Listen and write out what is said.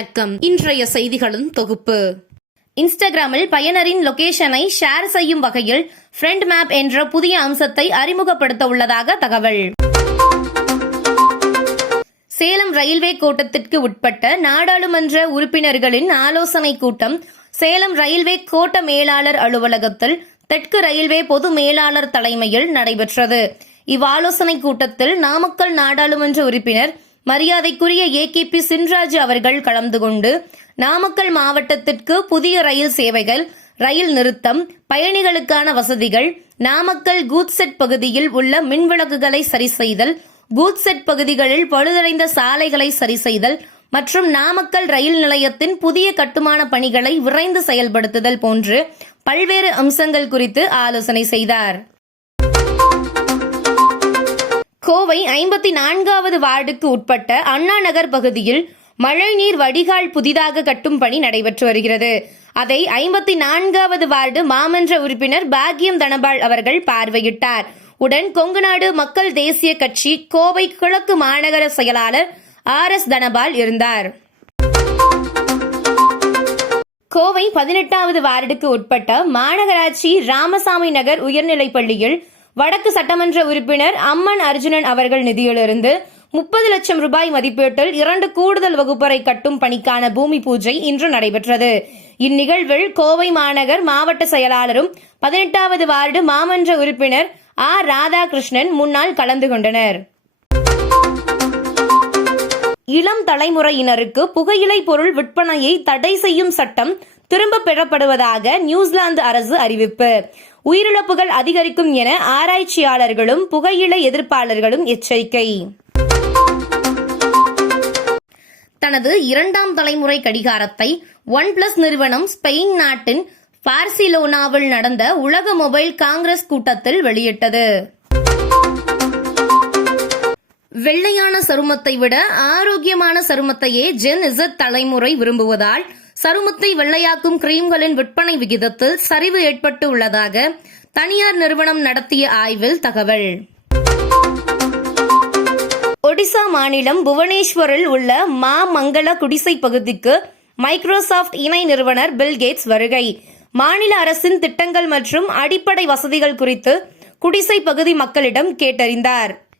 வணக்கம். இன்றைய செய்திகளின் தொகுப்பு. இன்ஸ்டாகிராமில் பயனரின் லொகேஷனை ஷேர் செய்யும் வகையில் ஃப்ரெண்ட் மேப் என்ற புதிய அம்சத்தை அறிமுகப்படுத்த உள்ளதாக தகவல். சேலம் ரயில்வே கோட்டத்திற்கு உட்பட்ட நாடாளுமன்ற உறுப்பினர்களின் ஆலோசனை கூட்டம் சேலம் ரயில்வே கோட்ட மேலாளர் அலுவலகத்தில் தெற்கு ரயில்வே பொது மேலாளர் தலைமையில் நடைபெற்றது. இவ்வாலோசனை கூட்டத்தில் நாமக்கல் நாடாளுமன்ற உறுப்பினர் மரியாதைக்குரிய ஏ கே பி சின்ராஜ் அவர்கள் கலந்து கொண்டு நாமக்கல் மாவட்டத்திற்கு புதிய ரயில் சேவைகள் ரயில் நிறுத்தம் பயணிகளுக்கான வசதிகள் நாமக்கல் கூத்செட் பகுதியில் உள்ள மின்விளக்குகளை சரி செய்தல் கூத்செட் பகுதிகளில் பழுதடைந்த சாலைகளை சரி செய்தல் மற்றும் நாமக்கல் ரயில் நிலையத்தின் புதிய கட்டுமான பணிகளை விரைந்து செயல்படுத்துதல் போன்று பல்வேறு அம்சங்கள் குறித்து ஆலோசனை செய்தார். கோவை ஐம்பத்தி நான்காவது வார்டுக்கு உட்பட்ட அண்ணா நகர் பகுதியில் மழைநீர் வடிகால் புதிதாக கட்டும் பணி நடைபெற்று வருகிறது. அதை ஐம்பத்தி நான்காவது வார்டு மாமன்ற உறுப்பினர் பாக்யம் தனபால் அவர்கள் பார்வையிட்டார். உடன் கொங்குநாடு மக்கள் தேசிய கட்சி கோவை கிழக்கு மாநகர செயலாளர் ஆர் எஸ் தனபால் இருந்தார். கோவை பதினெட்டாவது வார்டுக்கு உட்பட்ட மாநகராட்சி ராமசாமி நகர் உயர்நிலைப் பள்ளியில் வடக்கு சட்டமன்ற உறுப்பினர் அம்மன் அர்ஜுனன் அவர்கள் நிதியிலிருந்து முப்பது லட்சம் ரூபாய் மதிப்பீட்டில் இரண்டு கூடுதல் வகுப்பறை கட்டும் பணிக்கான பூமி பூஜை இன்று நடைபெற்றது. இந்நிகழ்வில் கோவை மாநகர் மாவட்ட செயலாளரும் பதினெட்டாவது வார்டு மாமன்ற உறுப்பினர் ஆர். ராதாகிருஷ்ணன் முன்னால் கலந்து கொண்டனர். இளம் தலைமுறையினருக்கு புகையிலை பொருள் விற்பனையை தடை செய்யும் சட்டம் திரும்ப பெறப்படுவதாக நியூசிலாந்து அரசு அறிவிப்பு. உயிரிழப்புகள் அதிகரிக்கும் என ஆராய்ச்சியாளர்களும் புகையிலை எதிர்ப்பாளர்களும் எச்சரிக்கை. தனது இரண்டாம் தலைமுறை கடிகாரத்தை ஒன் பிளஸ் நிறுவனம் ஸ்பெயின் நாட்டின் பார்சிலோனாவில் நடந்த உலக மொபைல் காங்கிரஸ் கூட்டத்தில் வெளியிட்டது. வெள்ளையான சருமத்தை விட ஆரோக்கியமான சருமத்தையே ஜென் இசட் தலைமுறை விரும்புவதால் சருமத்தை வெள்ளையாக்கும் கிரீம்களின் விற்பனை விகிதத்தில் சரிவு ஏற்பட்டு உள்ளதாக தனியார் நிறுவனம் நடத்திய ஆய்வில் தகவல். ஒடிசா மாநிலம் புவனேஸ்வரில் உள்ள மா மங்கள குடிசை பகுதிக்கு மைக்ரோசாஃப்ட் இணை நிறுவனர் பில்கேட்ஸ் வருகை. மாநில அரசின் திட்டங்கள் மற்றும் அடிப்படை வசதிகள் குறித்து குடிசை பகுதி மக்களிடம் கேட்டறிந்தார்.